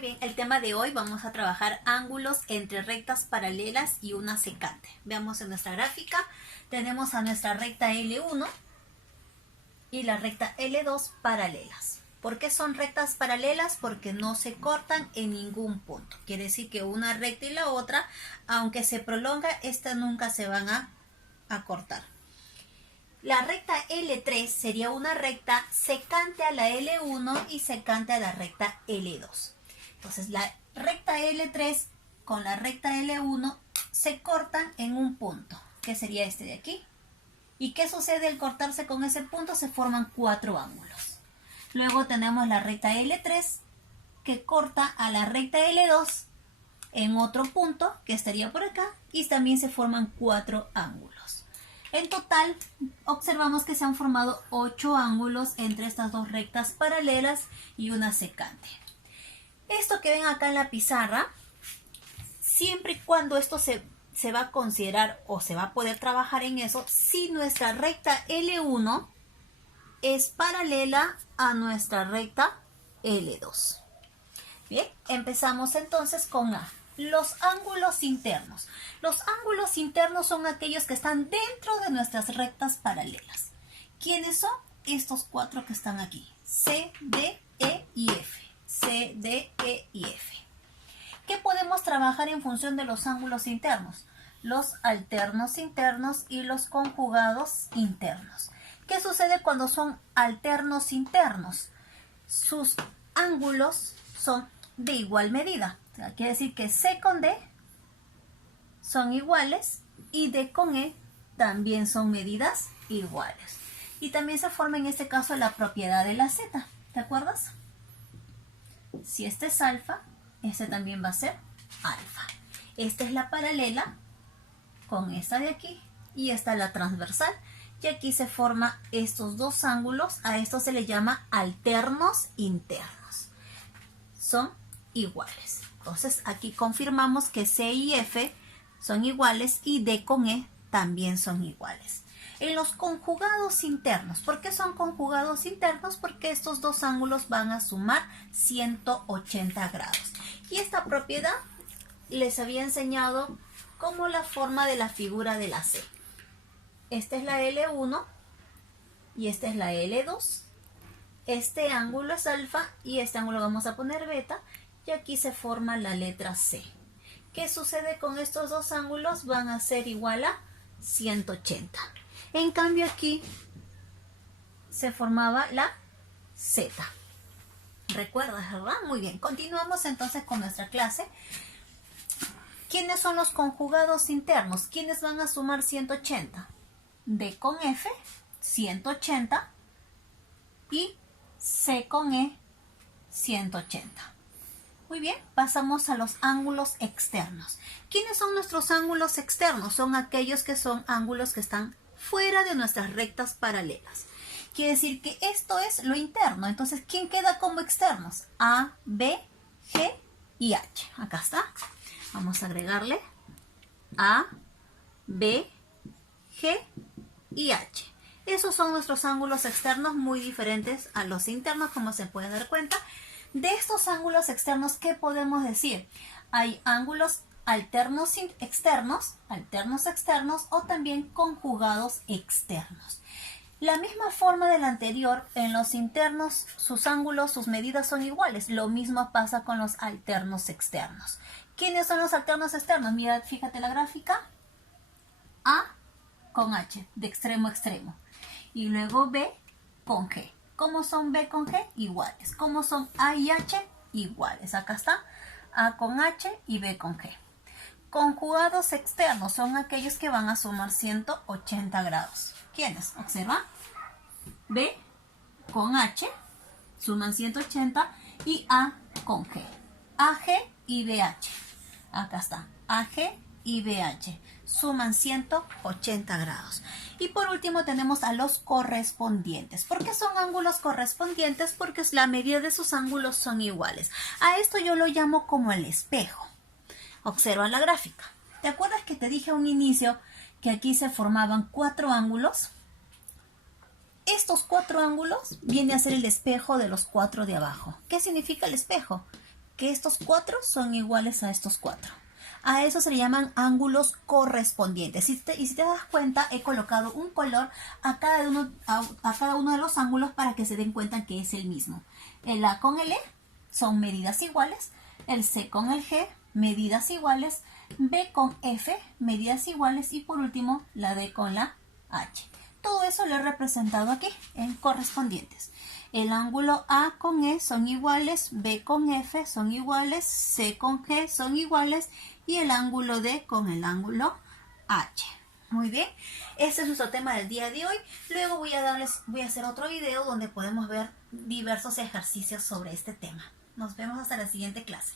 Muy bien, el tema de hoy vamos a trabajar ángulos entre rectas paralelas y una secante. Veamos en nuestra gráfica, tenemos a nuestra recta L1 y la recta L2 paralelas. ¿Por qué son rectas paralelas? Porque no se cortan en ningún punto. Quiere decir que una recta y la otra, aunque se prolonga, estas nunca se van a cortar. La recta L3 sería una recta secante a la L1 y secante a la recta L2. Entonces la recta L3 con la recta L1 se cortan en un punto, que sería este de aquí. ¿Y qué sucede al cortarse con ese punto? Se forman 4 ángulos. Luego tenemos la recta L3 que corta a la recta L2 en otro punto, que estaría por acá, y también se forman 4 ángulos. En total, observamos que se han formado 8 ángulos entre estas dos rectas paralelas y una secante. Esto que ven acá en la pizarra, siempre y cuando esto se va a considerar o se va a poder trabajar en eso, si nuestra recta L1 es paralela a nuestra recta L2. Bien, empezamos entonces con A. Los ángulos internos. Los ángulos internos son aquellos que están dentro de nuestras rectas paralelas. ¿Quiénes son? Estos 4 que están aquí. C, D, E y F. C, D, E y F. ¿Qué podemos trabajar en función de los ángulos internos? Los alternos internos y los conjugados internos. ¿Qué sucede cuando son alternos internos? Sus ángulos son de igual medida. O sea, quiere decir que C con D son iguales y D con E también son medidas iguales. Y también se forma en este caso la propiedad de la Z. ¿Te acuerdas? Si este es alfa, este también va a ser alfa. Esta es la paralela con esta de aquí y esta es la transversal. Y aquí se forman estos dos ángulos. A esto se le llama alternos internos. Son iguales. Entonces aquí confirmamos que C y F son iguales y D con E también son iguales. En los conjugados internos, ¿por qué son conjugados internos? Porque estos dos ángulos van a sumar 180 grados. Y esta propiedad les había enseñado como la forma de la figura de la C. Esta es la L1 y esta es la L2. Este ángulo es alfa y este ángulo vamos a poner beta. Y aquí se forma la letra C. ¿Qué sucede con estos dos ángulos? Van a ser igual a 180. En cambio aquí se formaba la Z. ¿Recuerdas, verdad? Muy bien. Continuamos entonces con nuestra clase. ¿Quiénes son los conjugados internos? ¿Quiénes van a sumar 180? D con F, 180. Y C con E, 180. Muy bien, pasamos a los ángulos externos. ¿Quiénes son nuestros ángulos externos? Son aquellos que son ángulos que están fuera de nuestras rectas paralelas. Quiere decir que esto es lo interno. Entonces, ¿quién queda como externos? A, B, G y H. Acá está. Vamos a agregarle A, B, G y H. Esos son nuestros ángulos externos muy diferentes a los internos, como se pueden dar cuenta. De estos ángulos externos, ¿qué podemos decir? Hay ángulos alternos externos o también conjugados externos. La misma forma del anterior, en los internos sus ángulos, sus medidas son iguales. Lo mismo pasa con los alternos externos. ¿Quiénes son los alternos externos? Mira, fíjate la gráfica. A con H, de extremo a extremo. Y luego B con G. ¿Cómo son B con G? Iguales. ¿Cómo son A y H? Iguales. Acá está A con H y B con G. Conjugados externos son aquellos que van a sumar 180 grados. ¿Quiénes? Observa. B con H suman 180 y A con G. AG y BH. Acá está. AG y BH suman 180 grados. Y por último tenemos a los correspondientes. ¿Por qué son ángulos correspondientes? Porque la medida de sus ángulos son iguales. A esto yo lo llamo como el espejo. Observa la gráfica. ¿Te acuerdas que te dije a un inicio que aquí se formaban 4 ángulos? Estos 4 ángulos vienen a ser el espejo de los 4 de abajo. ¿Qué significa el espejo? que estos 4 son iguales a estos 4. A eso se le llaman ángulos correspondientes. Y si te das cuenta, he colocado un color a cada uno de los ángulos para que se den cuenta que es el mismo. El A con el E son medidas iguales, el C con el G, medidas iguales, B con F, medidas iguales y por último la D con la H. Todo eso lo he representado aquí en correspondientes. El ángulo A con E son iguales, B con F son iguales, C con G son iguales y el ángulo D con el ángulo H. Muy bien, ese es nuestro tema del día de hoy. Luego voy a hacer otro video donde podemos ver diversos ejercicios sobre este tema. Nos vemos hasta la siguiente clase.